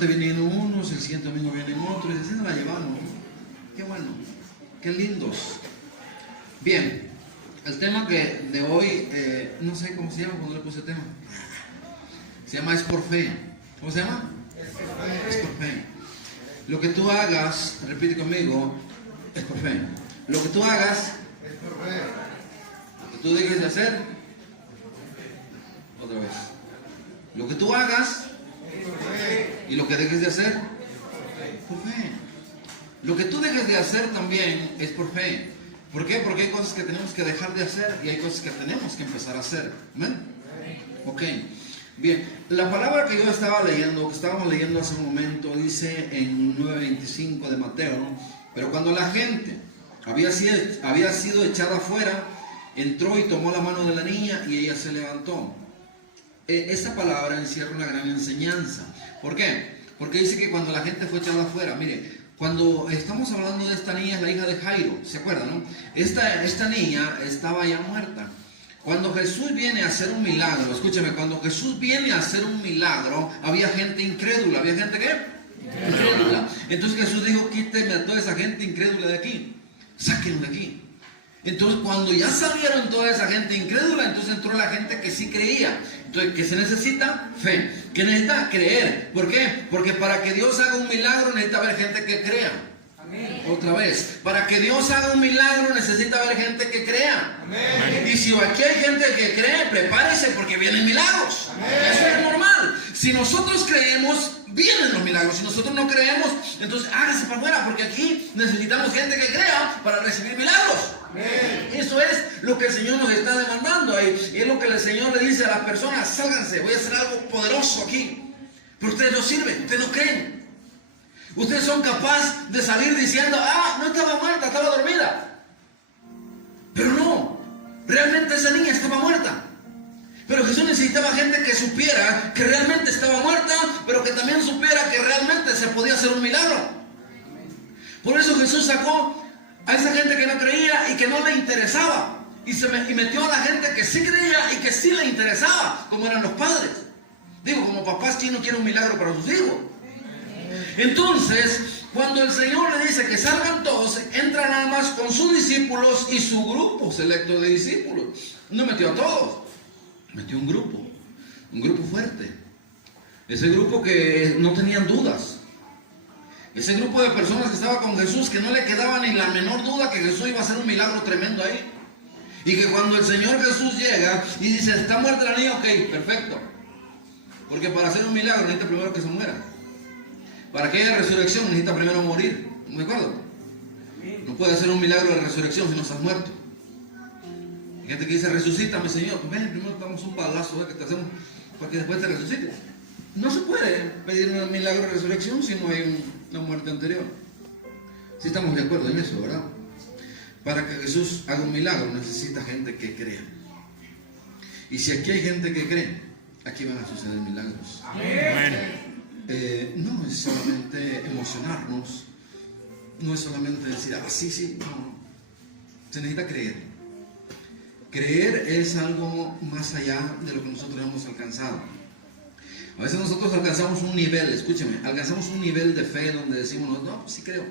martes vienen unos, el siguiente domingo vienen otros, y así nos la llevamos. Qué bueno, qué lindos. Bien, el tema que de hoy, no sé cómo se llama cuando le puse el tema. Se llama Es por fe. ¿Cómo se llama? Es por fe. Lo que tú hagas, repite conmigo, es por fe. Lo que tú hagas, es por fe. Lo que tú dejes de hacer, otra vez. Lo que tú hagas, es por fe. Y lo que dejes de hacer, por fe. Lo que tú dejes de hacer también es por fe. ¿Por qué? Porque hay cosas que tenemos que dejar de hacer y hay cosas que tenemos que empezar a hacer. ¿Amén? Ok. Bien, la palabra que yo estaba leyendo, que estábamos leyendo hace un momento, dice en 9:25 de Mateo, ¿no? Pero cuando la gente había sido echada afuera, entró y tomó la mano de la niña y ella se levantó. Esta palabra encierra una gran enseñanza. ¿Por qué? Porque dice que cuando la gente fue echada afuera, mire, cuando estamos hablando de esta niña, es la hija de Jairo, ¿se acuerdan, no? Esta niña estaba ya muerta. Cuando Jesús viene a hacer un milagro, escúcheme, cuando Jesús viene a hacer un milagro, había gente incrédula. ¿Había gente qué? Incrédula. Entonces Jesús dijo, quíteme a toda esa gente incrédula de aquí. Sáquenlo de aquí. Entonces cuando ya salieron toda esa gente incrédula, entonces entró la gente que sí creía. Entonces, ¿qué se necesita? Fe. ¿Qué necesita? Creer. ¿Por qué? Porque para que Dios haga un milagro necesita haber gente que crea. Amén. Otra vez, para que Dios haga un milagro necesita haber gente que crea. Amén. Y si aquí hay gente que cree, prepárese porque vienen milagros. Amén. Eso es normal. Si nosotros creemos, vienen los milagros. Si nosotros no creemos, entonces hágase para afuera, porque aquí necesitamos gente que crea para recibir milagros. Amén. Eso es lo que el Señor nos está demandando ahí. Y es lo que el Señor le dice a las personas: sálganse, voy a hacer algo poderoso aquí. Pero ustedes no sirven, ustedes no creen. Ustedes son capaces de salir diciendo, no estaba muerta, estaba dormida. Pero no, realmente esa niña estaba muerta. Pero Jesús necesitaba gente que supiera que realmente estaba muerta, pero que también supiera que realmente se podía hacer un milagro. Por eso Jesús sacó a esa gente que no creía y que no le interesaba, y metió a la gente que sí creía y que sí le interesaba, como eran los padres. Digo, como papás, ¿quién no quiere un milagro para sus hijos? Entonces, cuando el Señor le dice que salgan todos, entra nada más con sus discípulos y su grupo selecto de discípulos. No metió a todos, metió un grupo fuerte. Ese grupo que no tenían dudas. Ese grupo de personas que estaba con Jesús, que no le quedaba ni la menor duda que Jesús iba a hacer un milagro tremendo ahí. Y que cuando el Señor Jesús llega y dice, está muerta la niña, ok, perfecto. Porque para hacer un milagro necesita primero que se muera. Para que haya resurrección necesita primero morir. ¿No me acuerdo? No puede hacer un milagro de resurrección si no estás muerto. Hay gente que dice, resucítame, Señor. Pues ven, primero damos un palazo que te hacemos para que después te resucites. No se puede pedir un milagro de resurrección si no hay una muerte anterior. Si estamos de acuerdo en eso, ¿verdad? Para que Jesús haga un milagro necesita gente que crea. Y si aquí hay gente que cree, aquí van a suceder milagros. Amén. No es solamente emocionarnos, no es solamente decir, sí, no. Se necesita creer. Creer es algo más allá de lo que nosotros hemos alcanzado. A veces nosotros alcanzamos un nivel, escúcheme, alcanzamos un nivel de fe donde decimos, no, pues sí creo.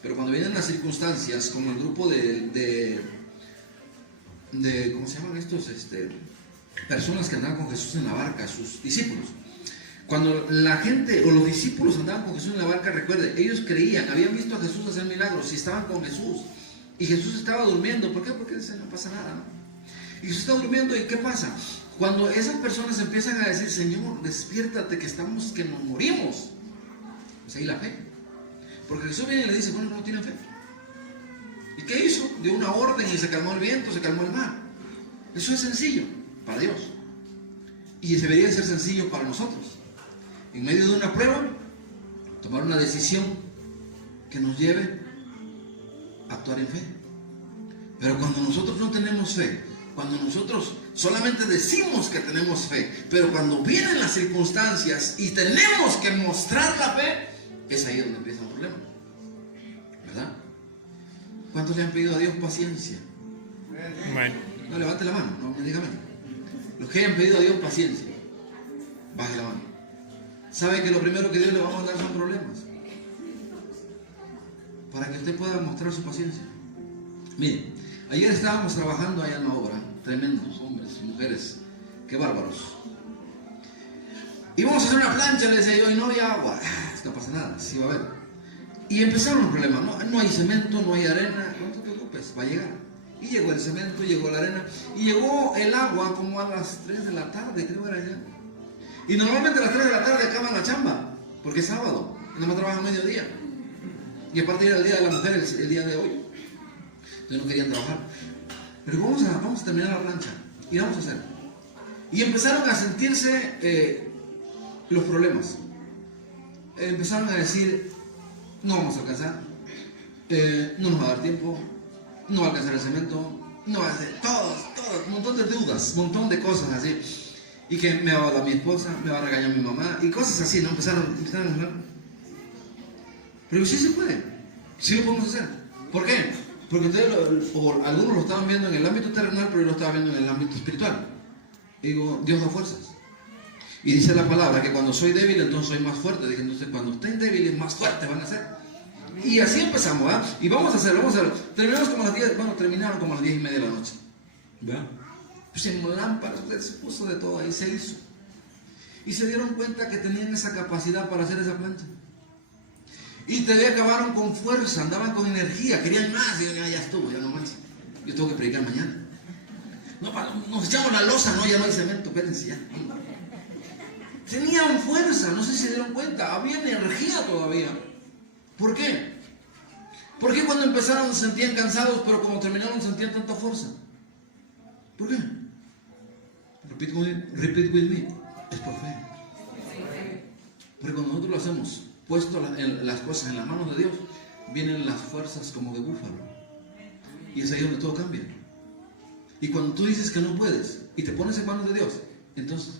Pero cuando vienen las circunstancias, como el grupo de ¿cómo se llaman estos? Personas que andaban con Jesús en la barca, sus discípulos. Cuando la gente o los discípulos andaban con Jesús en la barca, recuerde, ellos creían, habían visto a Jesús hacer milagros y estaban con Jesús. Y Jesús estaba durmiendo. ¿Por qué? Porque no pasa nada, ¿no? Y Jesús está durmiendo, ¿y qué pasa? Cuando esas personas empiezan a decir, Señor, despiértate que nos morimos. Pues ahí la fe. Porque Jesús viene y le dice, bueno, no tienen fe. ¿Y qué hizo? Dio una orden y se calmó el viento, se calmó el mar. Eso es sencillo para Dios. Y debería ser sencillo para nosotros. En medio de una prueba, tomar una decisión que nos lleve a actuar en fe. Pero cuando nosotros no tenemos fe, cuando nosotros solamente decimos que tenemos fe, pero cuando vienen las circunstancias y tenemos que mostrar la fe, es ahí donde empieza el problema. ¿Verdad? ¿Cuántos le han pedido a Dios paciencia? Bueno. No, levante la mano, no me diga menos. Los que hayan pedido a Dios paciencia, baje la mano. sabe que lo primero que Dios le va a mandar son problemas, para que usted pueda mostrar su paciencia. Mire, ayer estábamos trabajando allá en la obra, tremendos hombres y mujeres, qué bárbaros. Íbamos a hacer una plancha, le decía yo, y no había agua. No pasa nada, sí va a haber. Y empezaron los problemas, no hay cemento, no hay arena, no te preocupes, va a llegar. Y llegó el cemento, llegó la arena, y llegó el agua como a las 3 de la tarde, creo que era ya. Y normalmente a las 3 de la tarde acaban la chamba, porque es sábado, y no me trabajan mediodía. Y aparte era el día de la mujer, el día de hoy. Entonces no querían trabajar. Pero vamos a terminar la plancha, y vamos a hacer. Y empezaron a sentirse los problemas. Empezaron a decir, no vamos a alcanzar, no nos va a dar tiempo, no va a alcanzar el cemento, no va a hacer todo, un montón de dudas, un montón de cosas así. Y que me va a dar mi esposa, me va a regañar mi mamá, y cosas así, ¿no? Empezaron a hablar. Pero sí se puede, sí lo podemos hacer. ¿Por qué? Porque ustedes, o algunos lo estaban viendo en el ámbito terrenal, pero yo lo estaba viendo en el ámbito espiritual. Y digo, Dios da fuerzas. Y dice la palabra que cuando soy débil, entonces soy más fuerte. Dije, entonces cuando estén débiles, más fuertes van a ser. Y así empezamos, ¿verdad? Y vamos a hacerlo. Terminamos como a las 10, terminaron como a las 10:30 de la noche. ¿Verdad? Pues en lámparas, se puso de todo ahí, se hizo. Y se dieron cuenta que tenían esa capacidad para hacer esa plancha. Y todavía acabaron con fuerza, andaban con energía, querían más. Y yo, ya estuvo, ya no más. Yo tengo que predicar mañana. No, nos echamos la losa, no, ya no hay cemento, espérense ya. Tenían fuerza, no sé si se dieron cuenta, había energía todavía. ¿Por qué? Porque cuando empezaron se sentían cansados, pero como terminaron sentían tanta fuerza. ¿Por qué? Repeat with me. Es por fe. Porque cuando nosotros lo hacemos, puesto las cosas en las manos de Dios, vienen las fuerzas como de búfalo. Y es ahí donde todo cambia. Y cuando tú dices que no puedes y te pones en manos de Dios, entonces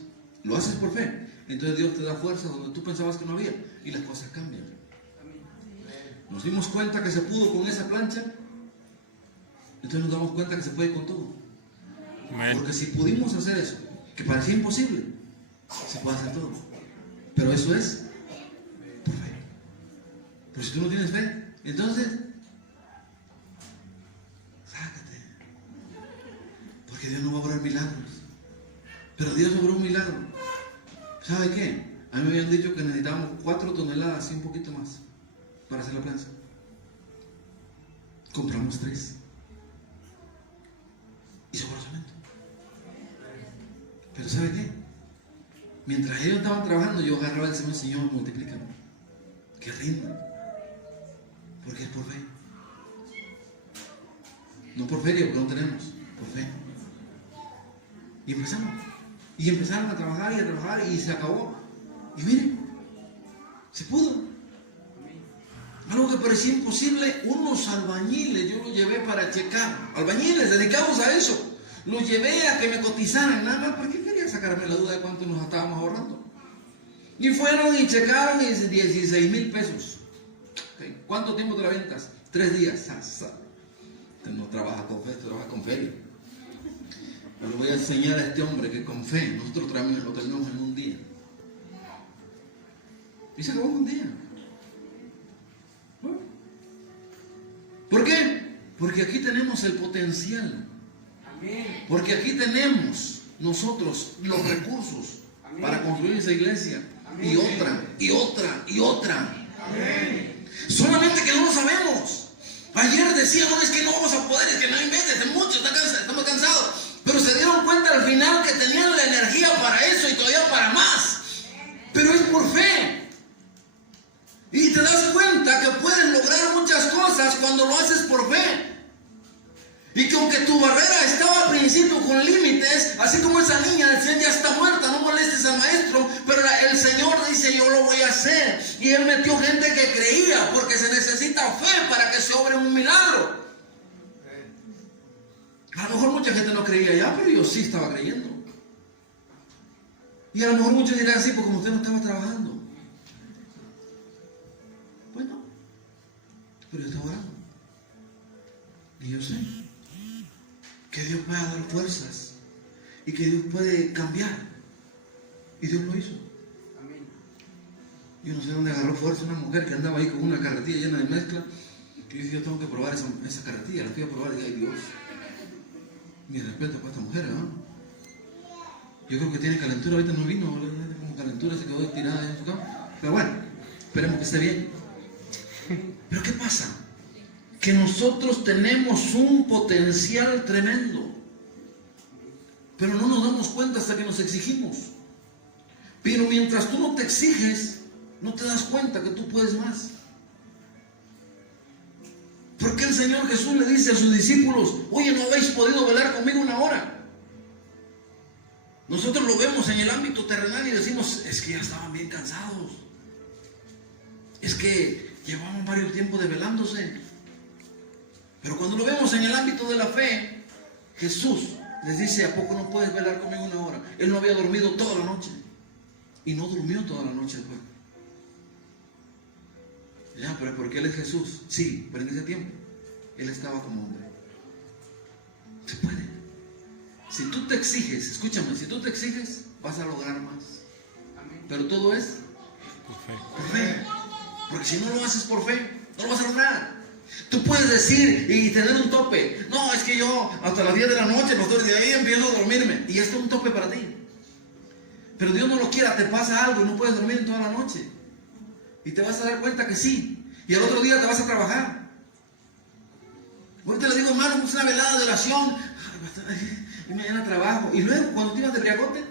lo haces por fe. Entonces Dios te da fuerza donde tú pensabas que no había y las cosas cambian. Nos dimos cuenta que se pudo con esa plancha, entonces nos damos cuenta que se puede con todo. Porque si pudimos hacer eso, que parecía imposible, se puede hacer todo. Pero eso es por fe. Pero si tú no tienes fe, entonces sácate. Porque Dios no va a obrar milagros. Pero Dios obró un milagro. ¿Sabe qué? A mí me habían dicho que necesitábamos 4 toneladas y un poquito más para hacer la plancha. Compramos 3. Y sobró cemento. Pero ¿sabe qué? Mientras ellos estaban trabajando, yo agarraba el cemento, Señor, multiplícalo. Que rinda. Porque es por fe. No por feria, porque no tenemos. Por fe. Y empezamos. Y empezaron a trabajar y se acabó. Y miren, se pudo. Algo que parecía imposible, unos albañiles, yo los llevé para checar. Albañiles, dedicados a eso. Los llevé a que me cotizaran, nada más porque quería sacarme la duda de cuánto nos estábamos ahorrando. Y fueron y checaron y 16,000 pesos. Okay. ¿Cuánto tiempo te la ventas? 3 días. Usted no trabaja con fe, usted trabaja con feria. Pero le voy a enseñar a este hombre que con fe nosotros lo terminamos en un día. Y se acabó en un día. ¿No? ¿Por qué? Porque aquí tenemos el potencial. Porque aquí tenemos nosotros los recursos para construir esa iglesia. Y otra, y otra, y otra. Solamente que no lo sabemos. Ayer decíamos, es que no vamos a poder, es que no inventes, es mucho, estamos cansados. Pero se dieron cuenta al final que tenían la energía para eso y todavía para más. Pero es por fe. Y te das cuenta que puedes lograr muchas cosas cuando lo haces por fe. Y que aunque tu barrera estaba al principio con límites, así como esa niña decía, ya está muerta, no molestes al maestro, pero el Señor dice, yo lo voy a hacer. Y Él metió gente que creía, porque se necesita fe para que se obre un milagro. A lo mejor mucha gente no creía ya, pero yo sí estaba creyendo. Y a lo mejor muchos dirán, sí, porque como usted no estaba trabajando. Bueno, pero yo estaba orando. Y yo sé que Dios puede dar fuerzas y que Dios puede cambiar. Y Dios lo hizo. Yo no sé dónde agarró fuerza una mujer que andaba ahí con una carretilla llena de mezcla. Y yo dije, yo tengo que probar esa carretilla. La fui a probar y dije, ay Dios, mi respeto para esta mujer, ¿no? Yo creo que tiene calentura, ahorita no vino, como calentura, se quedó tirada en su cama. Pero bueno, esperemos que esté bien. Pero ¿qué pasa? Que nosotros tenemos un potencial tremendo, pero no nos damos cuenta hasta que nos exigimos. Pero mientras tú no te exiges, no te das cuenta que tú puedes más. ¿Por qué el Señor Jesús le dice a sus discípulos, oye, no habéis podido velar conmigo una hora? Nosotros lo vemos en el ámbito terrenal y decimos, es que ya estaban bien cansados. Es que llevaban varios tiempos desvelándose. Pero cuando lo vemos en el ámbito de la fe, Jesús les dice, ¿a poco no puedes velar conmigo una hora? Él no había dormido toda la noche. Y no durmió toda la noche después. Ya, pero porque Él es Jesús. Sí, pero en ese tiempo Él estaba como hombre. Se puede. Si tú te exiges, escúchame, si tú te exiges, vas a lograr más. Pero todo es por fe. Porque si no lo haces por fe, no lo vas a lograr. Tú puedes decir y tener un tope. No, es que yo hasta las 10 de la noche, pastor, de ahí empiezo a dormirme. Y esto es un tope para ti. Pero Dios no lo quiera, te pasa algo y no puedes dormir en toda la noche. Y te vas a dar cuenta que sí. Y al otro día te vas a trabajar. Ahorita le digo, hermano, es una velada de oración. Y mañana trabajo. Y luego, cuando te ibas de briagote,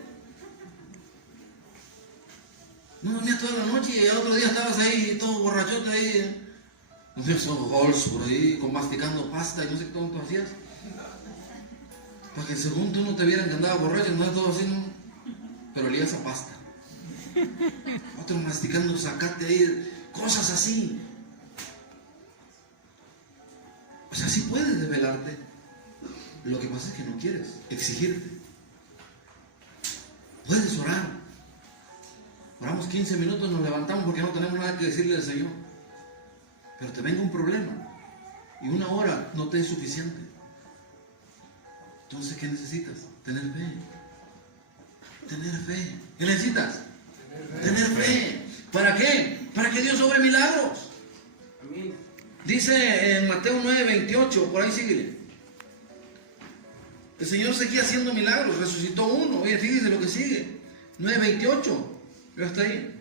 no dormías toda la noche y al otro día estabas ahí todo borrachote ahí. No sé, esos halls por ahí, con masticando pasta y no sé qué tonto hacías. Para que según tú no te vieran que andaba borracho, no era todo así, ¿no? Pero olías a pasta. Otro masticando zacate ahí, cosas así. O sea, sí puedes desvelarte. Lo que pasa es que no quieres exigirte. Puedes orar. Oramos 15 minutos, nos levantamos porque no tenemos nada que decirle al Señor. Pero te venga un problema y una hora no te es suficiente. Entonces, ¿qué necesitas? Tener fe. Tener fe. ¿Qué necesitas? Tener fe. ¿Para qué? Para que Dios obre milagros. Amén. Dice en Mateo 9:28, por ahí síguele. El Señor seguía haciendo milagros, resucitó uno. Oye, fíjese lo que sigue. 9:28. Ya está ahí.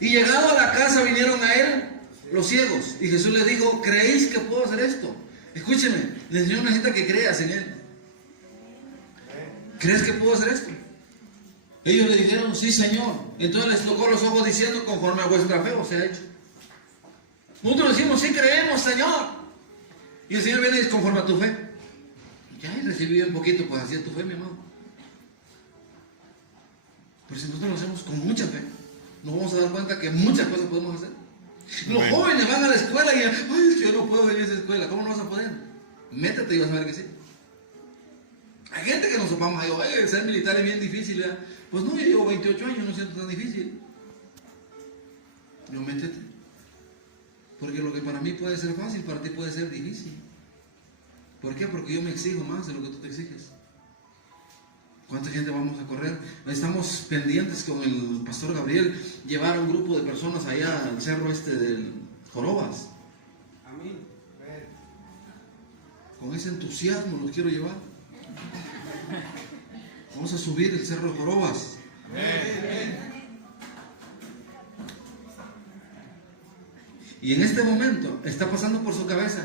Y llegado a la casa vinieron a él los ciegos. Y Jesús les dijo, ¿creéis que puedo hacer esto? Escúcheme, el Señor necesita que creas en Él. ¿Crees que puedo hacer esto? Ellos le dijeron, sí, Señor. Entonces les tocó los ojos diciendo, conforme a vuestra fe os sea hecho. Nosotros decimos, sí creemos, Señor. Y el Señor viene y dice, conforme a tu fe. Ya, y recibí un poquito, pues así es tu fe, mi amado. Pero si nosotros lo hacemos con mucha fe, nos vamos a dar cuenta que muchas cosas podemos hacer. Los jóvenes van a la escuela y ay, yo no puedo ir a esa escuela. ¿Cómo no vas a poder? Métete y vas a ver que sí. Hay gente que nos sopamos ahí, ser militar es bien difícil, ¿verdad? Pues no, yo llevo 28 años, no siento tan difícil. Yo métete. Porque lo que para mí puede ser fácil, para ti puede ser difícil. ¿Por qué? Porque yo me exijo más de lo que tú te exiges. ¿Cuánta gente vamos a correr? Estamos pendientes con el pastor Gabriel llevar a un grupo de personas allá al cerro del Jorobas. Amén. Con ese entusiasmo los quiero llevar. Vamos a subir el cerro de Jorobas. Amén. Y en este momento está pasando por su cabeza.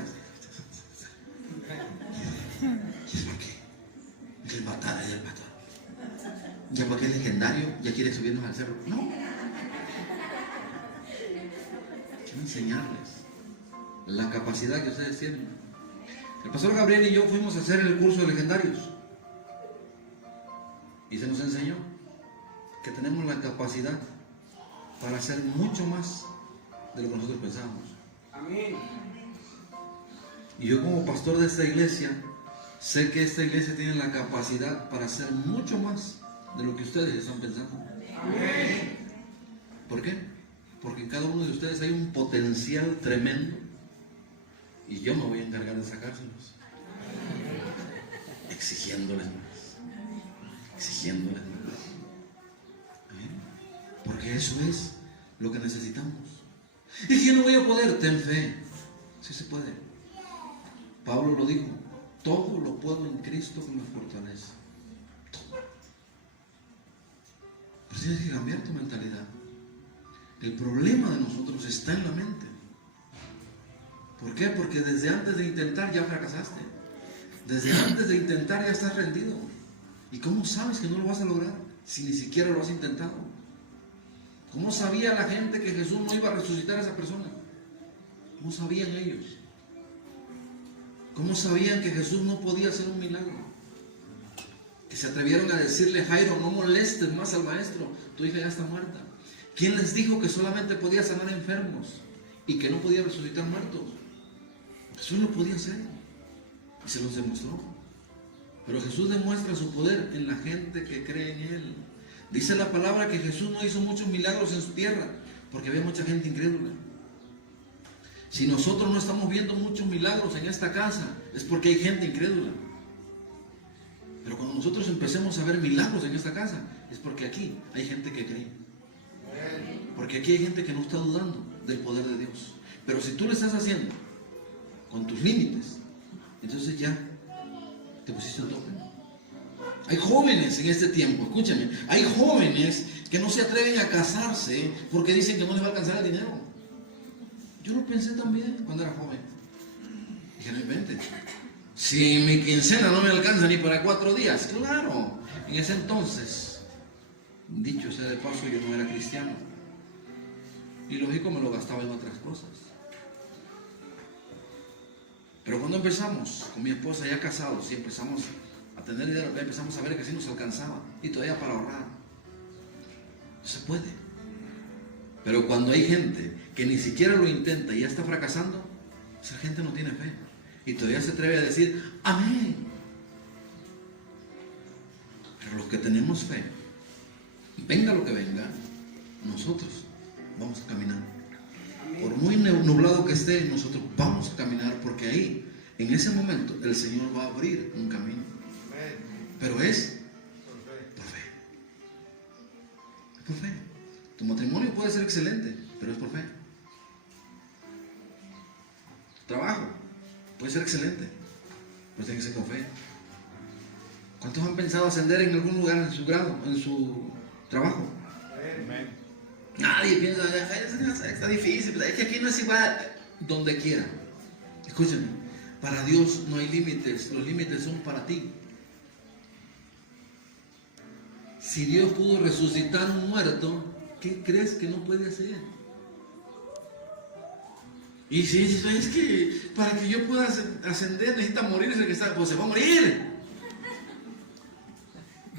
El batalla, el batalla. Ya porque es legendario, ya quiere subirnos al cerro. No. Quiero enseñarles la capacidad que ustedes tienen. El pastor Gabriel y yo fuimos a hacer el curso de legendarios. Y se nos enseñó que tenemos la capacidad para hacer mucho más de lo que nosotros pensábamos. Amén. Y yo como pastor de esta iglesia, sé que esta iglesia tiene la capacidad para hacer mucho más de lo que ustedes están pensando. Amén. ¿Por qué? Porque en cada uno de ustedes hay un potencial tremendo y yo me voy a encargar de sacárselos. Exigiéndoles más. Exigiéndoles más. Amén. Porque eso es lo que necesitamos. Y que no voy a poder, ten fe. Sí se puede. Pablo lo dijo, todo lo puedo en Cristo que me fortalece. Todo. Pero tienes que cambiar tu mentalidad. El problema de nosotros está en la mente. ¿Por qué? Porque desde antes de intentar ya fracasaste. Desde antes de intentar ya estás rendido. ¿Y cómo sabes que no lo vas a lograr si ni siquiera lo has intentado? ¿Cómo sabía la gente que Jesús no iba a resucitar a esa persona? ¿Cómo sabían ellos? ¿Cómo sabían que Jesús no podía hacer un milagro? Que se atrevieron a decirle, Jairo, no molestes más al maestro, tu hija ya está muerta. ¿Quién les dijo que solamente podía sanar enfermos y que no podía resucitar muertos? Jesús lo podía hacer y se los demostró. Pero Jesús demuestra su poder en la gente que cree en Él. Dice la palabra que Jesús no hizo muchos milagros en su tierra porque había mucha gente incrédula. Si nosotros no estamos viendo muchos milagros en esta casa, es porque hay gente incrédula. Pero cuando nosotros empecemos a ver milagros en esta casa, es porque aquí hay gente que cree. Porque aquí hay gente que no está dudando del poder de Dios. Pero si tú lo estás haciendo con tus límites, entonces ya te pusiste a tope. Hay jóvenes en este tiempo, escúchame, hay jóvenes que no se atreven a casarse porque dicen que no les va a alcanzar el dinero. Yo lo pensé también cuando era joven. Dije, no inventes. Si mi quincena no me alcanza ni para 4 días, claro. En ese entonces, dicho sea de paso, yo no era cristiano. Y lógico, me lo gastaba en otras cosas. Pero cuando empezamos con mi esposa ya casados y empezamos a tener dinero, empezamos a ver que sí nos alcanzaba y todavía para ahorrar. No se puede. Pero cuando hay gente que ni siquiera lo intenta y ya está fracasando, esa gente no tiene fe y todavía se atreve a decir amén. Pero los que tenemos fe, venga lo que venga, nosotros vamos a caminar. Por muy nublado que esté, nosotros vamos a caminar, porque ahí, en ese momento, el Señor va a abrir un camino. Pero es por fe. Es por fe. Tu matrimonio puede ser excelente, pero es por fe. Tu trabajo puede ser excelente, pero tiene que ser con fe. ¿Cuántos han pensado ascender en algún lugar en su grado, en su trabajo? Amén. Nadie piensa, está difícil, es que aquí no es igual. Donde quiera. Escúchame, para Dios no hay límites, los límites son para ti. Si Dios pudo resucitar un muerto, ¿qué crees que no puede hacer? Y si es que para que yo pueda ascender necesita morirse el que está, pues se va a morir.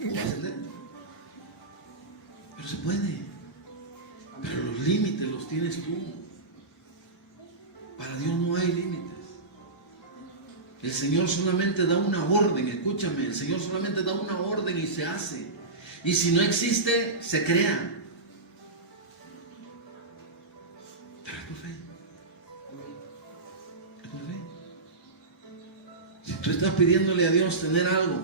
No va a ascender. Pero se puede. Pero los límites los tienes tú. Para Dios no hay límites. El Señor solamente da una orden, escúchame, el Señor solamente da una orden y se hace. Y si no existe, se crea. Pero es por fe. Es por fe. Si tú estás pidiéndole a Dios tener algo,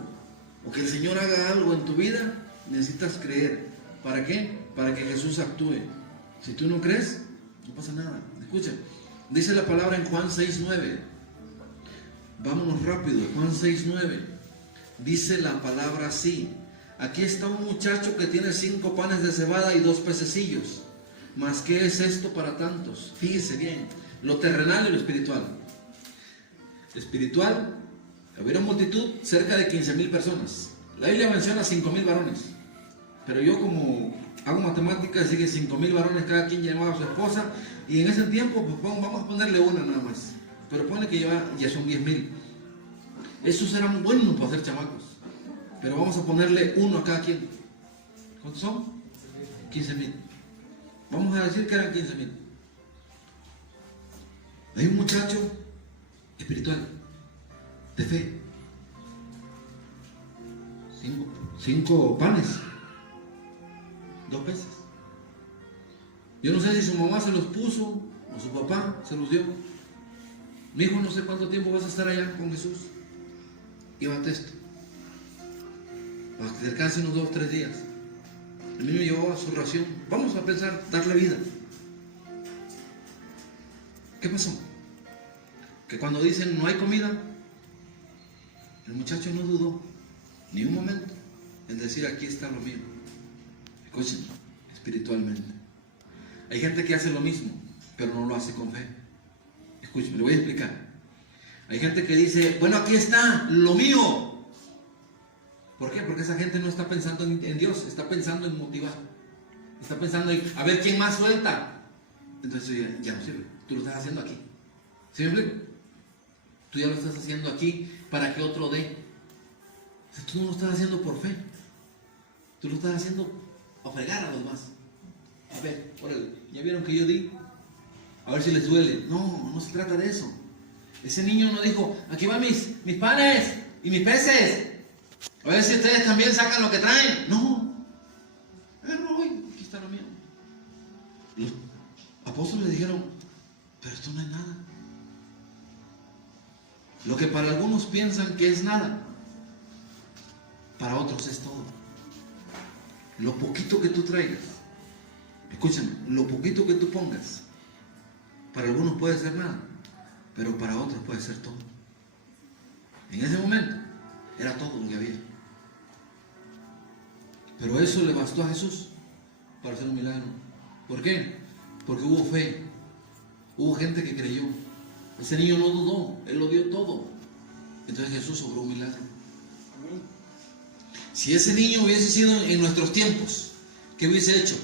o que el Señor haga algo en tu vida, necesitas creer. ¿Para qué? Para que Jesús actúe. Si tú no crees, no pasa nada. Escucha, dice la palabra en Juan 6:9. Vámonos rápido, Juan 6:9. Dice la palabra así: aquí está un muchacho que tiene 5 panes de cebada y 2 pececillos. ¿Mas qué es esto para tantos? Fíjese bien, lo terrenal y lo espiritual. Espiritual, había una multitud, cerca de 15,000 personas. La Biblia menciona 5,000 varones. Pero yo, como hago matemáticas, así que 5,000 varones, cada quien llevaba a su esposa, y en ese tiempo, pues vamos a ponerle una nada más, pero pone que ya son 10,000. Esos eran buenos para hacer chamacos, pero vamos a ponerle uno a cada quien. ¿Cuántos son? 15,000. Vamos a decir que eran 15,000. Hay un muchacho espiritual, de fe, 5 panes, 2 peces. Yo no sé si su mamá se los puso o su papá se los dio. Mi hijo, no sé cuánto tiempo vas a estar allá con Jesús. Llévate esto, para que te alcance unos 2 o 3 días. El niño llevaba su ración. Vamos a pensar darle vida ¿Qué pasó? Que cuando dicen no hay comida, el muchacho no dudó ni un momento en decir aquí está lo mío. Escuchen, espiritualmente. Hay gente que hace lo mismo, pero no lo hace con fe. Escuchen, le voy a explicar. Hay gente que dice, bueno, aquí está lo mío. ¿Por qué? Porque esa gente no está pensando en Dios, está pensando en motivar. Está pensando en a ver quién más suelta. Entonces ya no sirve. Tú lo estás haciendo aquí. ¿Sí me explico? Tú ya lo estás haciendo aquí para que otro dé. O sea, tú no lo estás haciendo por fe. Tú lo estás haciendo para fregar a los demás. A ver, órale, ¿ya vieron que yo di? A ver si les duele. No, no se trata de eso. Ese niño no dijo, aquí van mis panes y mis peces. A ver si ustedes también sacan lo que traen. No. Aquí está lo mío. Los apóstoles le dijeron, pero esto no es nada. Lo que para algunos piensan que es nada, para otros es todo. Lo poquito que tú traigas, escúchame, lo poquito que tú pongas, para algunos puede ser nada, pero para otros puede ser todo. En ese momento era todo lo que había. Pero eso le bastó a Jesús para hacer un milagro. ¿Por qué? Porque hubo fe, hubo gente que creyó. Ese niño no dudó, él lo dio todo. Entonces Jesús obró un milagro. Si ese niño hubiese sido en nuestros tiempos, ¿qué hubiese hecho?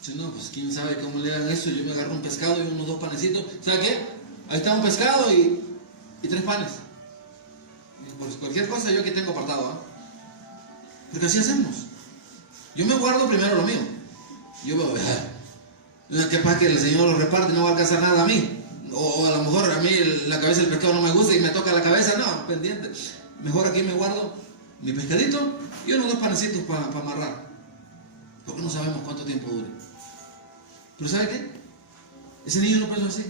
Si no, pues quién sabe cómo le hagan eso. Yo me agarro un pescado y unos 2 panecitos. ¿Sabe qué? Ahí está un pescado y 3 panes. Pues cualquier cosa yo aquí tengo apartado, ¿eh? Porque así hacemos. Yo me guardo primero lo mío. Yo veo, capaz que el Señor lo reparte, no va a alcanzar nada a mí. O a lo mejor a mí la cabeza del pescado no me gusta y me toca la cabeza. No, pendiente. Mejor aquí me guardo mi pescadito y unos 2 panecitos para amarrar. Porque no sabemos cuánto tiempo dure. Pero ¿sabe qué? Ese niño no pensó así.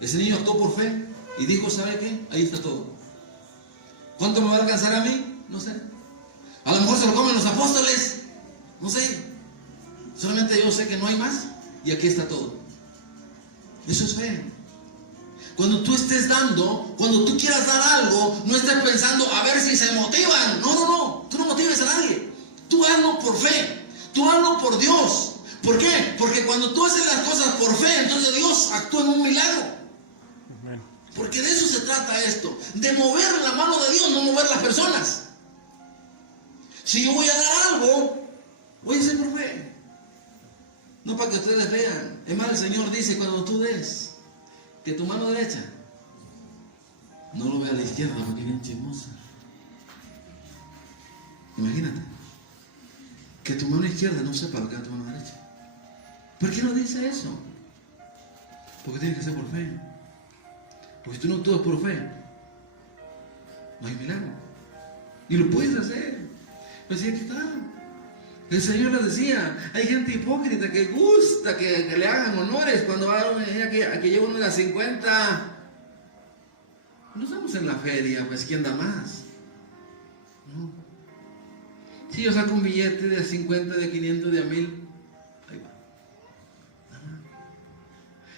Ese niño actuó por fe y dijo, ¿sabe qué? Ahí está todo. ¿Cuánto me va a alcanzar a mí? No sé. A lo mejor se lo comen los apóstoles. No sé. Solamente yo sé que no hay más y aquí está todo. Eso es fe. Cuando tú estés dando, cuando tú quieras dar algo, no estés pensando a ver si se motivan. No. Tú no motives a nadie. Tú hazlo por fe. Tú hazlo por Dios. ¿Por qué? Porque cuando tú haces las cosas por fe, entonces Dios actúa en un milagro. Porque de eso se trata esto. De mover la mano de Dios, no mover las personas. Si yo voy a dar algo, voy a hacer por fe. No para que ustedes vean. Es más, el Señor dice, cuando tú des, que tu mano derecha no lo vea a la izquierda, porque es bien chismosa. Imagínate. Que tu mano izquierda no sepa lo que es tu mano derecha. ¿Por qué no dice eso? Porque tiene que ser por fe. Porque si tú no actúas por fe, no hay milagro. Y lo puedes hacer. Pues sí, aquí está. El Señor les decía, hay gente hipócrita que gusta que le hagan honores cuando va a que lleva uno de las 50. No estamos en la feria, pues ¿quién da más? No. Si yo saco un billete de 50, de 500, de 1000, ahí va.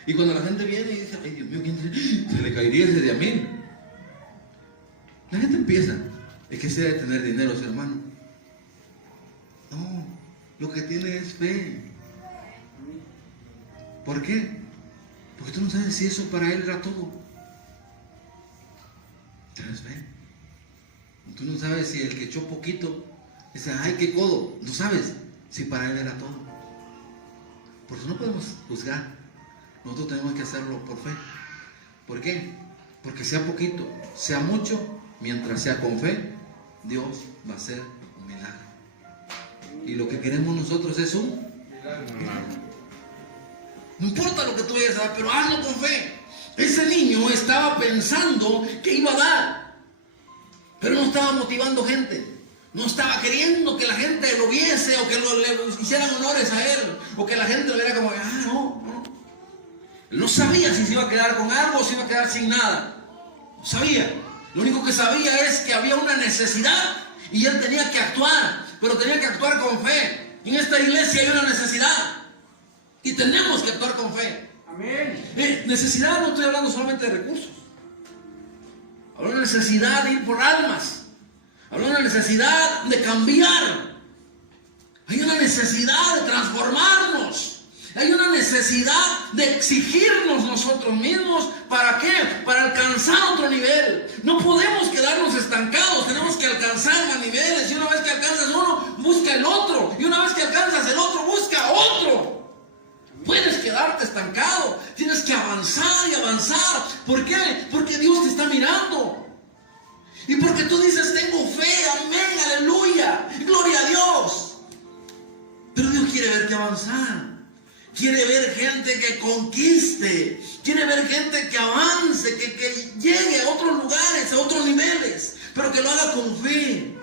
Y cuando la gente viene y dice, ay Dios mío, ¿quién se le caería ese de 1000? La gente empieza, es que se debe tener dinero, ese hermano. No, lo que tiene es fe. ¿Por qué? Porque tú no sabes si eso para él era todo. Tienes fe. Tú no sabes si el que echó poquito dice, ay, qué codo. No sabes si para él era todo. Por eso no podemos juzgar. Nosotros tenemos que hacerlo por fe. ¿Por qué? Porque sea poquito, sea mucho, mientras sea con fe, Dios va a hacer un milagro. Y lo que queremos nosotros es un milagro. No importa lo que tú vayas a dar, pero hazlo con fe. Ese niño estaba pensando que iba a dar, pero no estaba motivando gente. No estaba queriendo que la gente lo viese o que le hicieran honores a él, o que la gente lo viera como, no. Él no sabía si se iba a quedar con algo o si iba a quedar sin nada. No sabía. Lo único que sabía es que había una necesidad y él tenía que actuar, pero tenía que actuar con fe. En esta iglesia hay una necesidad y tenemos que actuar con fe. Necesidad, no estoy hablando solamente de recursos. Hablo de una necesidad de ir por almas. Hablo de una necesidad de cambiar. Hay una necesidad de transformarnos. Hay una necesidad de exigirnos nosotros mismos. ¿Para qué? Para alcanzar otro nivel. No podemos quedarnos estancados. Tenemos que alcanzar más niveles. Y una vez que alcanzas uno, busca el otro. Y una vez que alcanzas el otro, busca otro. Puedes quedarte estancado. Tienes que avanzar y avanzar. ¿Por qué? Porque Dios te está mirando. Y porque tú dices, tengo fe, amén, aleluya, gloria a Dios. Pero Dios quiere verte avanzar. Quiere ver gente que conquiste. Quiere ver gente que avance, que llegue a otros lugares, a otros niveles. Pero que lo haga con fe.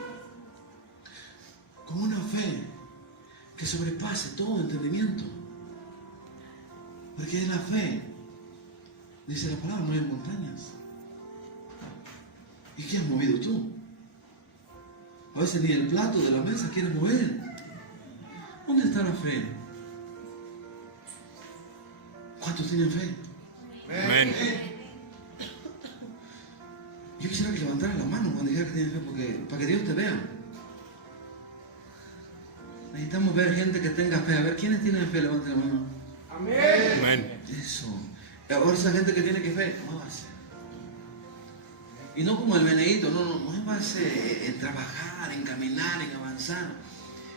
Con una fe que sobrepase todo entendimiento. Porque en la fe, dice la palabra, no hay montañas. ¿Y qué has movido tú? A veces ni el plato de la mesa quieres mover. ¿Dónde está la fe? ¿Cuántos tienen fe? Amén. Yo quisiera que levantaran la mano cuando dijeran que tienen fe, para que Dios te vea. Necesitamos ver gente que tenga fe. A ver, ¿quiénes tienen fe? Levanten la mano. Amén. Amén. Eso. Ahora esa gente que tiene que fe, muévase. Y no como el meneíto, no, muévase en trabajar, en caminar, en avanzar.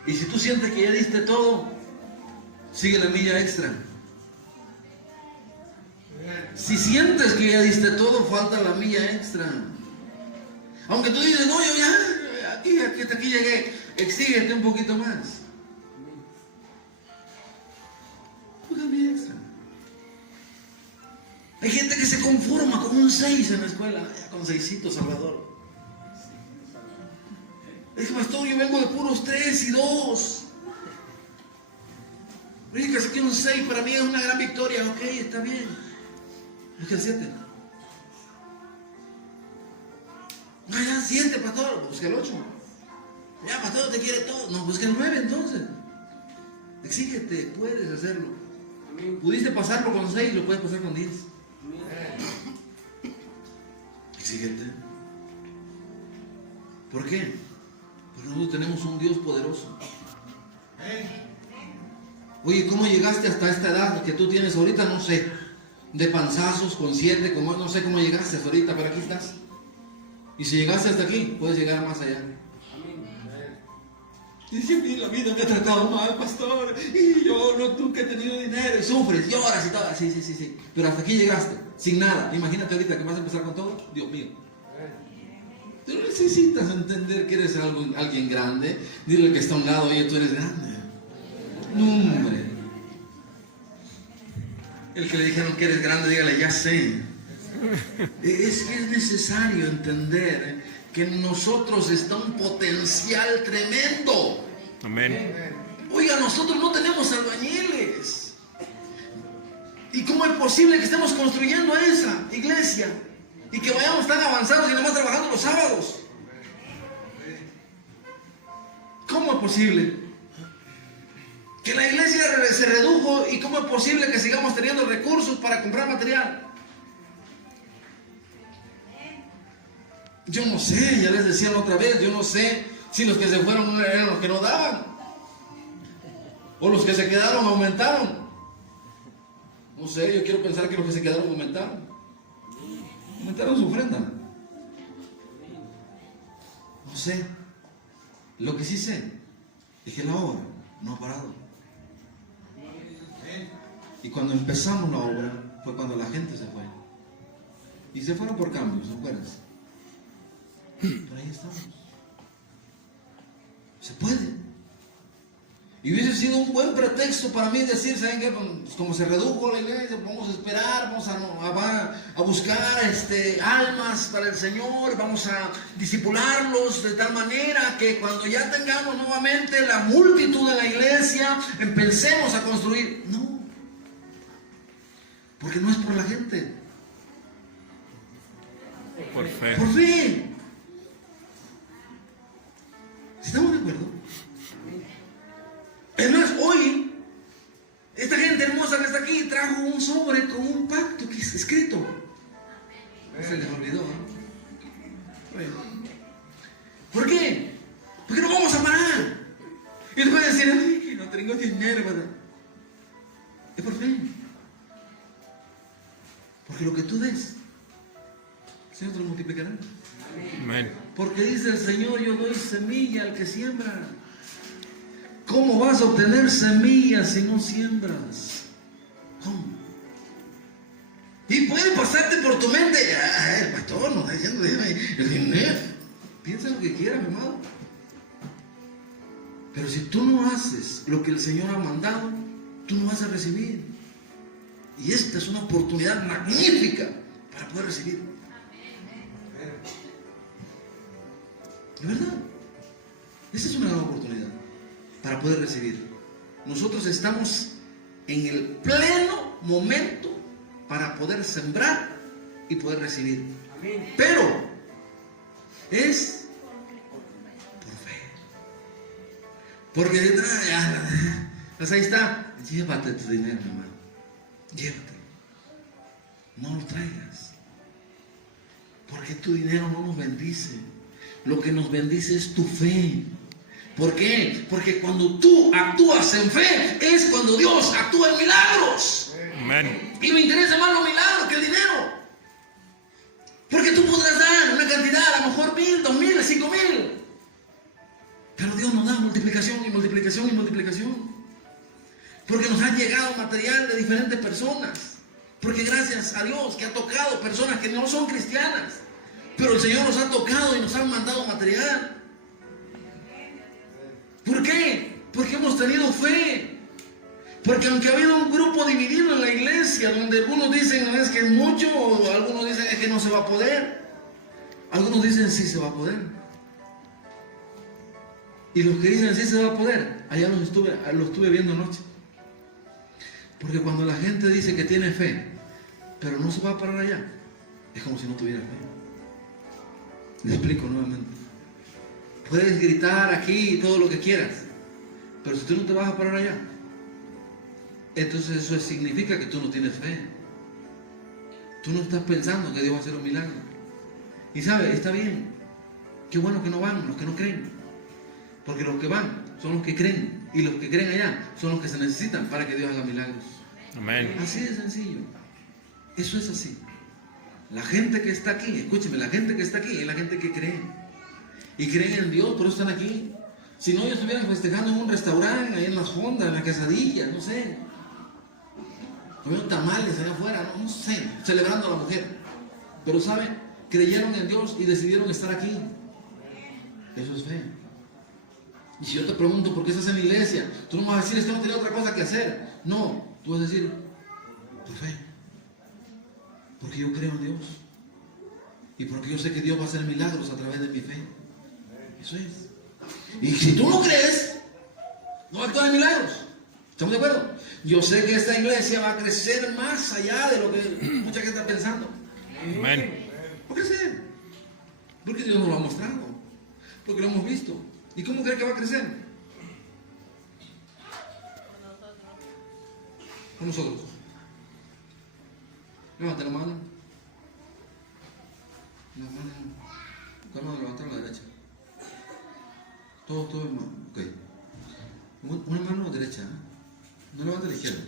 Y si tú sientes que ya diste todo, sigue la milla extra. Si sientes que ya diste todo, falta la milla extra. Aunque tú dices, no, yo ya, hasta aquí llegué, exíguete un poquito más. Una milla extra. Hay gente que se conforma con un 6 en la escuela, con 6, Salvador. Es que, pastor, yo vengo de puros 3 y 2. Oye, que saqué un 6, para mí es una gran victoria. Ok, está bien. Busca el 7. No, ya 7, pastor. Busca el 8. Ya, pastor, te quiere todo. No, busca el 9 entonces. Exígete, puedes hacerlo. Pudiste pasarlo con 6, lo puedes pasar con 10. Exígete. ¿Por qué? Porque nosotros tenemos un Dios poderoso. Oye, ¿cómo llegaste hasta esta edad que tú tienes ahorita? No sé. De panzazos, con 7, con 8, no sé cómo llegaste hasta ahorita, pero aquí estás. Y si llegaste hasta aquí, puedes llegar más allá. Y dice, a mí la vida me ha tratado mal, pastor. Y yo nunca he tenido dinero. Y sufres, lloras y todo. Sí. Pero hasta aquí llegaste, sin nada. Imagínate ahorita que vas a empezar con todo. Dios mío. Pero necesitas entender que eres alguien grande. Dile al que está a un lado, oye, tú eres grande. No, hombre. El que le dijeron que eres grande, dígale, ya sé. Es que es necesario entender que en nosotros está un potencial tremendo. Amén. Oiga, nosotros no tenemos albañiles. ¿Y cómo es posible que estemos construyendo esa iglesia y que vayamos tan avanzados y nomás trabajando los sábados? ¿Cómo es posible? Que la iglesia se redujo, y cómo es posible que sigamos teniendo recursos para comprar material. Yo no sé, ya les decía la otra vez, yo no sé si los que se fueron eran los que no daban, o los que se quedaron aumentaron. No sé, yo quiero pensar que los que se quedaron aumentaron su ofrenda. No sé. Lo que sí sé es que la obra no ha parado. Y cuando empezamos la obra fue cuando la gente se fue. Y se fueron por cambios, ¿no acuerdas? Pero ahí estamos. Se puede. Y hubiese sido un buen pretexto para mí decir, ¿saben qué? Pues como se redujo la iglesia, vamos a esperar, vamos a buscar almas para el Señor, vamos a discipularlos de tal manera que cuando ya tengamos nuevamente la multitud de la iglesia, empecemos a construir. No. Porque no es por la gente. Por fe. Por fe. ¿Estamos de acuerdo? Es más, hoy, esta gente hermosa que está aquí trajo un sobre el Señor te lo multiplicará. Amén. Porque dice el Señor, yo doy semilla al que siembra. ¿Cómo vas a obtener semillas si no siembras? ¿Cómo? Y puede pasarte por tu mente, el pastor nos está diciendo, el dinero. Piensa lo que quieras, mi amado. Pero si tú no haces lo que el Señor ha mandado, tú no vas a recibir. Y esta es una oportunidad magnífica para poder recibir. ¿De verdad? Esa es una gran oportunidad para poder recibir. Nosotros estamos en el pleno momento para poder sembrar y poder recibir. Pero es por fe. Porque pues ahí está, llévate tu dinero, mi hermano. Llévatelo. No lo traigas. Porque tu dinero no nos bendice. Lo que nos bendice es tu fe. ¿Por qué? Porque cuando tú actúas en fe es cuando Dios actúa en milagros. Amén. Y me interesa más los milagros que el dinero. Porque tú podrás dar una cantidad, a lo mejor 1,000, 2,000, 5,000. Pero Dios nos da multiplicación y multiplicación y multiplicación. Porque nos ha llegado material de diferentes personas. Porque gracias a Dios que ha tocado personas que no son cristianas. Pero el Señor nos ha tocado y nos ha mandado material. ¿Por qué? Porque hemos tenido fe. Porque aunque ha habido un grupo dividido en la iglesia, donde algunos dicen es que es mucho, o algunos dicen es que no se va a poder, algunos dicen sí se va a poder. Y los que dicen sí se va a poder, allá los estuve viendo anoche. Porque cuando la gente dice que tiene fe, pero no se va a parar allá, es como si no tuviera fe. Les explico nuevamente. Puedes gritar aquí y todo lo que quieras, pero si tú no te vas a parar allá, entonces eso significa que tú no tienes fe. Tú no estás pensando que Dios va a hacer un milagro. Y sabes, está bien. Qué bueno que no van los que no creen. Porque los que van son los que creen. Y los que creen allá son los que se necesitan para que Dios haga milagros. Amén. Así de sencillo. Eso es así. La gente que está aquí, escúcheme, la gente que está aquí es la gente que cree. Y creen en Dios, por eso están aquí. Si no, ellos estuvieran festejando en un restaurante, ahí en las fondas, en la quesadilla, no sé. Comiendo tamales allá afuera, no sé, celebrando a la mujer. Pero ¿saben? Creyeron en Dios y decidieron estar aquí. Eso es fe. Y si yo te pregunto por qué estás en la iglesia, tú no me vas a decir, es que no tenía otra cosa que hacer. No, tú vas a decir, por fe. Porque yo creo en Dios. Y porque yo sé que Dios va a hacer milagros a través de mi fe. Eso es. Y si tú no crees, no va a actuar en milagros. ¿Estamos de acuerdo? Yo sé que esta iglesia va a crecer más allá de lo que mucha gente está pensando. Amén. Va a crecer. Porque Dios nos lo ha mostrado. Porque lo hemos visto. ¿Y cómo cree que va a crecer? Con nosotros. Levanta la mano. La mano. ¿Cuál mano levantar a la derecha? Todo hermano. Ok. Una mano derecha. No levanta la izquierda.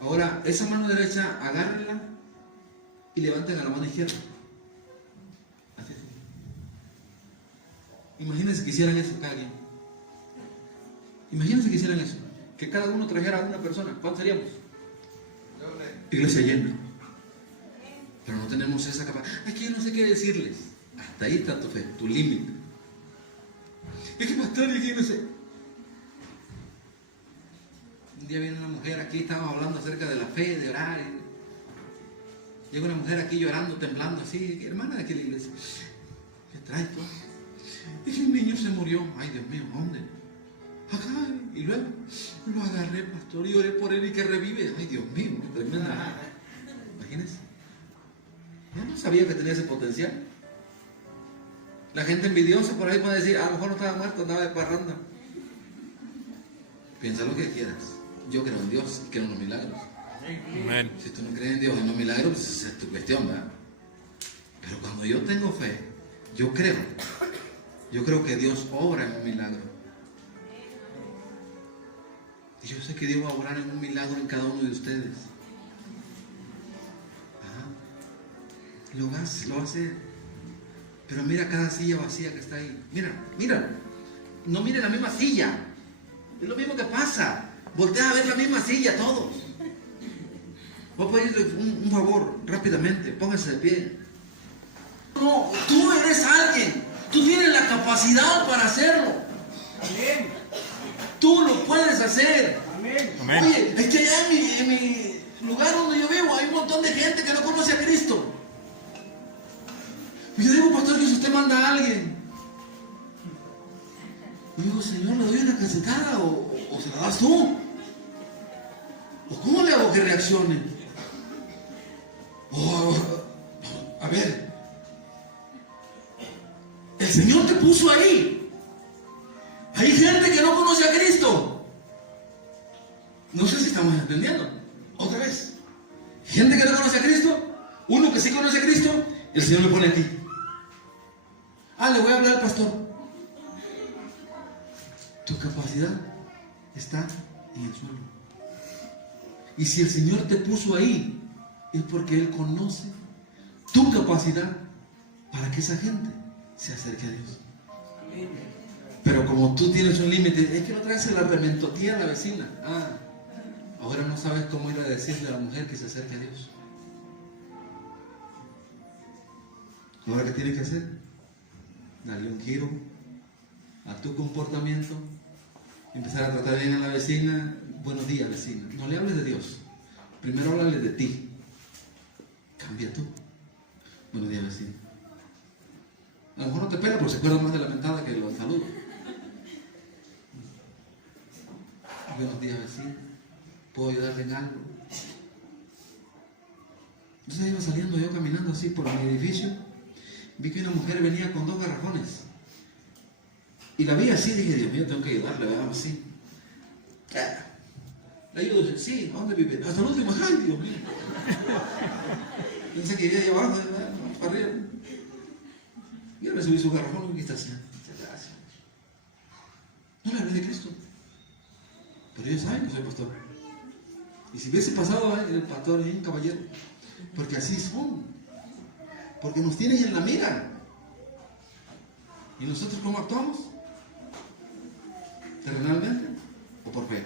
Ahora, esa mano derecha, agárrenla y levanten a la mano izquierda. Así. Imagínense que hicieran eso cada quien. Imagínense que hicieran eso. Que cada uno trajera a una persona. ¿Cuántos seríamos? Iglesia llena. Pero no tenemos esa capacidad. Aquí no sé qué decirles. Hasta ahí está tu fe, tu límite. Es que pastor, y aquí no sé. Un día viene una mujer aquí, estábamos hablando acerca de la fe, de orar. Llega una mujer aquí llorando, temblando así. Hermana de aquí en la iglesia. ¿Qué traes tú? Es que un niño se murió. Ay, Dios mío, ¿dónde? Acá. Y luego lo agarré, pastor, y oré por él y que revive. Ay, Dios mío, qué tremenda. Imagínense. Yo no sabía que tenía ese potencial. La gente envidiosa por ahí puede decir, a lo mejor no estaba muerto, andaba de parranda. Piensa lo que quieras. Yo creo en Dios y creo en los milagros. Amén. Si tú no crees en Dios y en los milagros, pues esa es tu cuestión, ¿verdad? Pero cuando yo tengo fe, yo creo que Dios obra en un milagro. Y yo sé que Dios va a obrar en un milagro en cada uno de ustedes. Lo va a hacer. Pero mira cada silla vacía que está ahí. Mira. No mire la misma silla. Es lo mismo que pasa. Voltea a ver la misma silla todos. Voy a pedirle un favor rápidamente. Póngase de pie. No, tú eres alguien. Tú tienes la capacidad para hacerlo. Amén. Tú lo puedes hacer. Amén. Amén. Oye, es que allá en mi lugar donde yo vivo hay un montón de gente que no conoce a Cristo. Y yo digo, pastor, que si usted manda a alguien. Y digo, Señor, ¿le doy una cachetada o se la das tú? ¿O cómo le hago que reaccione? A ver, el Señor te puso ahí. Hay gente que no conoce a Cristo. No sé si estamos entendiendo. Otra vez. Gente que no conoce a Cristo. Uno que sí conoce a Cristo. El Señor me pone aquí. Le voy a hablar al pastor. Tu capacidad está en el suelo. Y si el Señor te puso ahí, es porque Él conoce tu capacidad para que esa gente se acerque a Dios. Pero como tú tienes un límite, es que otra vez se la rementotía a la vecina. Ahora no sabes cómo ir a decirle a la mujer que se acerque a Dios. Ahora, ¿qué tienes que hacer? Darle un giro a tu comportamiento, empezar a tratar bien a la vecina. Buenos días, vecina. No le hables de Dios. Primero háblale de ti. Cambia tú. Buenos días, vecina. A lo mejor no te pela porque se acuerda más de la mentada que de los saludos. Buenos días, vecina. ¿Puedo ayudarle en algo? Entonces iba saliendo yo caminando así por mi edificio. Vi que una mujer venía con 2 garrafones. Y la vi así, dije, Dios mío, tengo que ayudarle, ¿verdad? Así. Le ayudo, sí, ¿a dónde vive? Hasta el último, ay, Dios mío. Pensé que iría ahí abajo, vamos para arriba. Y ahora subí su garrafón y aquí está así. Muchas gracias. No le hablé de Cristo. Pero ellos saben que soy pastor. Y si hubiese pasado el pastor es un caballero. Porque así son. Porque nos tienen en la mira. ¿Y nosotros cómo actuamos? ¿Terrenalmente o por fe?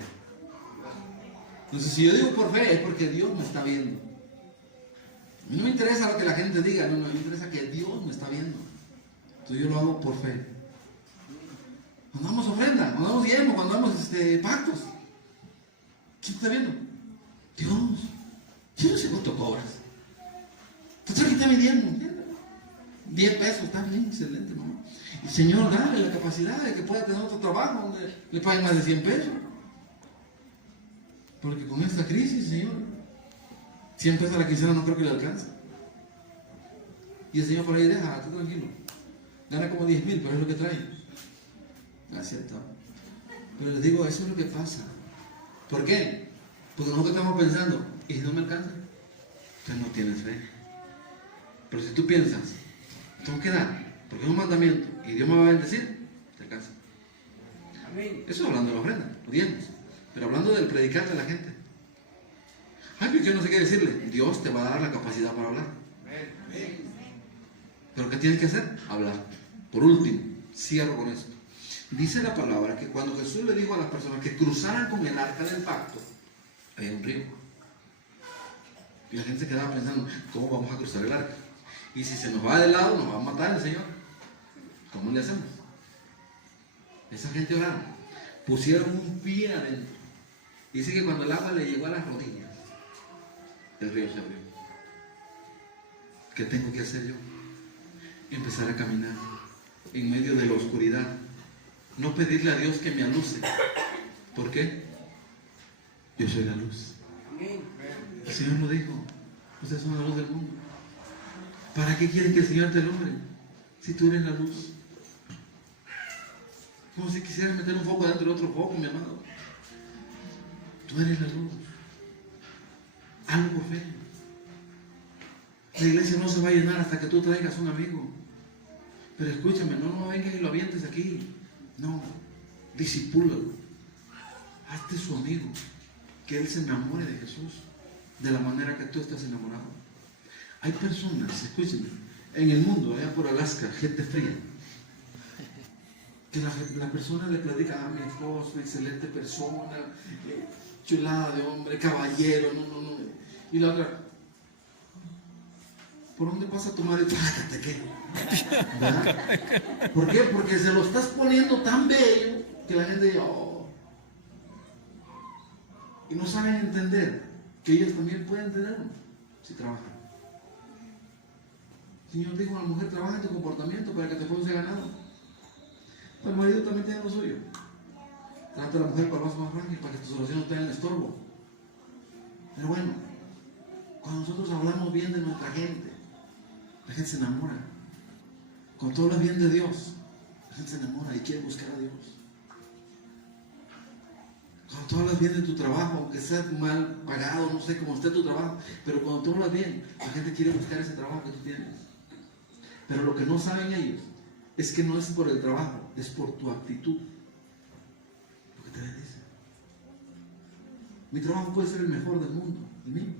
Entonces, si yo digo por fe, es porque Dios me está viendo. A mí no me interesa lo que la gente diga, no, me interesa que Dios me está viendo. Entonces yo lo hago por fe. Cuando damos ofrenda, cuando damos diezmo, cuando damos pactos, ¿quién está viendo? Dios. Yo no sé cuánto cobras. Te trajiste mi diezmo. 10 pesos, está bien, excelente, ¿no? Y Señor, dale la capacidad de que pueda tener otro trabajo donde le paguen más de 100 pesos. Porque con esta crisis, Señor, 100 pesos a la quincena no creo que le alcance. Y el Señor por ahí deja, tú tranquilo. Gana como 10,000, pero es lo que trae. ¿Cierto? Pero les digo, eso es lo que pasa. ¿Por qué? Porque nosotros estamos pensando, ¿y si no me alcanza? Usted no tiene fe. Pero si tú piensas, tengo que dar, porque es un mandamiento, y Dios me va a bendecir, te alcanza. Amén. Eso hablando de la ofrenda, pudiendo. Pero hablando del predicar de la gente. Ay, pero yo no sé qué decirle. Dios te va a dar la capacidad para hablar. Pero ¿qué tienes que hacer? Hablar. Por último, cierro con esto. Dice la palabra que cuando Jesús le dijo a las personas que cruzaran con el arca del pacto, había un río. Y la gente se quedaba pensando, ¿cómo vamos a cruzar el arca? Y si se nos va de lado, nos va a matar el Señor. ¿Cómo le hacemos? Esa gente oraron. Pusieron un pie adentro. Dice que cuando el agua le llegó a las rodillas, el río se abrió. ¿Qué tengo que hacer yo? Empezar a caminar en medio de la oscuridad. No pedirle a Dios que me aluce. ¿Por qué? Yo soy la luz. El Señor lo dijo. Ustedes son la luz del mundo. ¿Para qué quieren que el Señor te alumbre? Si tú eres la luz. Como si quisieras meter un foco dentro de otro foco, mi amado. Tú eres la luz. Hazlo por fe. La iglesia no se va a llenar hasta que tú traigas un amigo. Pero escúchame, no vengas y lo avientes aquí. No, disipúlalo. Hazte su amigo. Que él se enamore de Jesús de la manera que tú estás enamorado. Hay personas, escúchenme, en el mundo, allá por Alaska, gente fría, que la persona le platica a mi esposo, excelente persona, chulada de hombre, caballero, no. Y la otra, ¿por dónde pasa tu madre? Págate, ¿qué? ¿Verdad? ¿Por qué? Porque se lo estás poniendo tan bello que la gente dice, oh. Y no saben entender que ellos también pueden tenerlo si trabajan. El Señor dijo a la mujer, trabaja en tu comportamiento para que te produzca ganado. Pues el marido también tiene lo suyo. Trata a la mujer con el vaso más frágil para que tus oraciones no tengan estorbo. Pero bueno, cuando nosotros hablamos bien de nuestra gente, la gente se enamora. Cuando tú hablas bien de Dios, la gente se enamora y quiere buscar a Dios. Cuando tú hablas bien de tu trabajo, aunque sea mal pagado, no sé cómo esté tu trabajo, pero cuando tú hablas bien, la gente quiere buscar ese trabajo que tú tienes. Pero lo que no saben ellos es que no es por el trabajo, es por tu actitud. Lo que te bendice. Mi trabajo puede ser el mejor del mundo, el mío.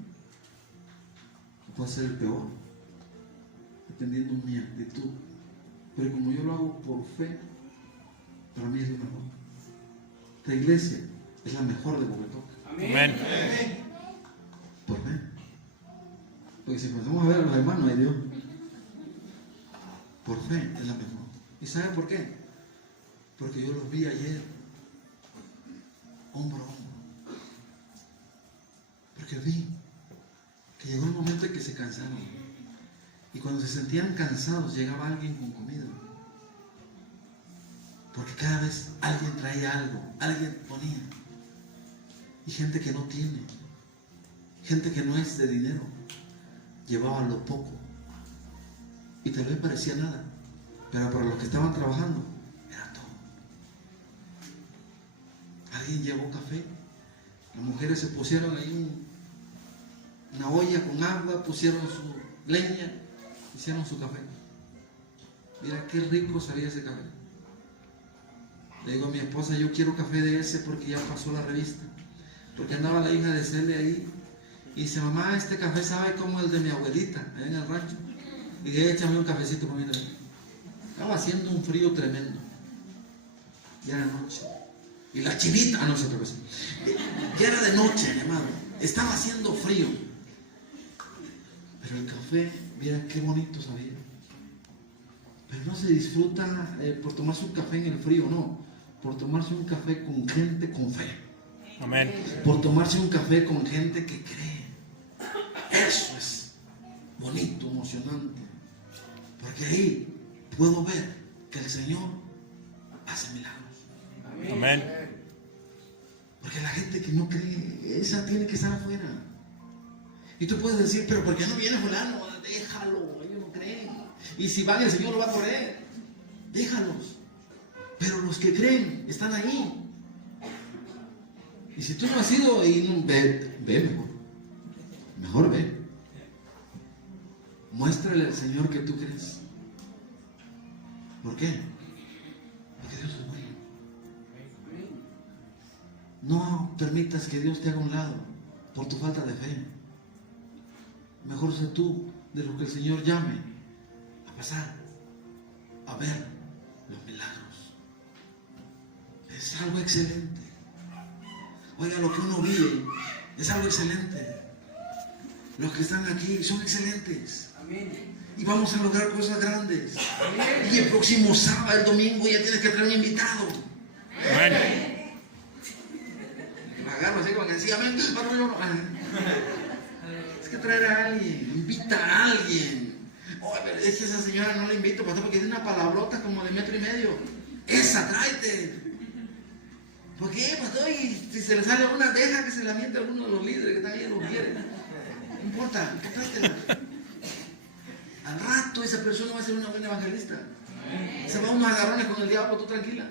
O puede ser el peor, dependiendo de mi actitud. Pero como yo lo hago por fe, para mí es lo mejor. La iglesia es la mejor de Bogotá. Amén. Por fe. Porque si empezamos a ver a los hermanos, ay Dios, por fe es la mejor. ¿Y sabe por qué? Porque yo los vi ayer, hombro a hombro. Porque vi que llegó el momento en que se cansaron. Y cuando se sentían cansados, llegaba alguien con comida. Porque cada vez alguien traía algo, alguien ponía. Y gente que no tiene, gente que no es de dinero, llevaba lo poco. Y tal vez parecía nada, pero para los que estaban trabajando, era todo. Alguien llevó café, las mujeres se pusieron ahí una olla con agua, pusieron su leña, hicieron su café. Mira qué rico sabía ese café. Le digo a mi esposa, yo quiero café de ese porque ya pasó la revista. Porque andaba la hija de Celia ahí y dice, mamá, este café sabe como el de mi abuelita, allá en el rancho. Y dije, échame un cafecito para mí también. Estaba haciendo un frío tremendo. Ya era noche. Y la chinita, no sé otra cosa. Ya era de noche, mi amado. Estaba haciendo frío. Pero el café, mira qué bonito sabía. Pero no se disfruta por tomarse un café en el frío, no. Por tomarse un café con gente con fe. Amén. Por tomarse un café con gente que cree. Eso es bonito, emocionante. Porque ahí puedo ver que el Señor hace milagros. Amén. Porque la gente que no cree, esa tiene que estar afuera. Y tú puedes decir, pero ¿por qué no viene fulano? Déjalo, ellos no creen. Y si van, el Señor lo va a correr. Déjalos. Pero los que creen están ahí. Y si tú no has ido, ve mejor. Mejor ve. Muéstrale al Señor que tú crees. ¿Por qué? Porque Dios es bueno. No permitas que Dios te haga a un lado por tu falta de fe. Mejor sé tú de lo que el Señor llame a pasar, a ver los milagros. Es algo excelente. Oiga, lo que uno vive es algo excelente. Los que están aquí son excelentes. Y vamos a lograr cosas grandes. Y el próximo sábado, el domingo, ya tienes que traer un invitado. Amén. Me agarro así como que decía, amén. Es que traer a alguien, invita a alguien. Oh, pero es que esa señora no la invito, pastor, porque tiene una palabrota como de 1,5 metros. Esa, tráete. ¿Por qué, pastor? Y si se le sale una, deja que se la miente a alguno de los líderes que están ahí, los quieren. No importa, tráetela. Al rato esa persona va a ser una buena evangelista. Se va a unos agarrones con el diablo, tú tranquila.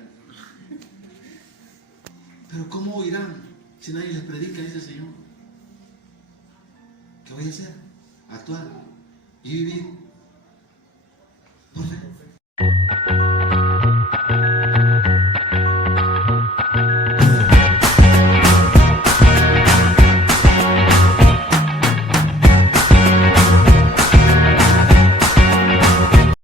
Pero ¿cómo oirán si nadie les predica? Dice el Señor. ¿Qué voy a hacer? Actuar y vivir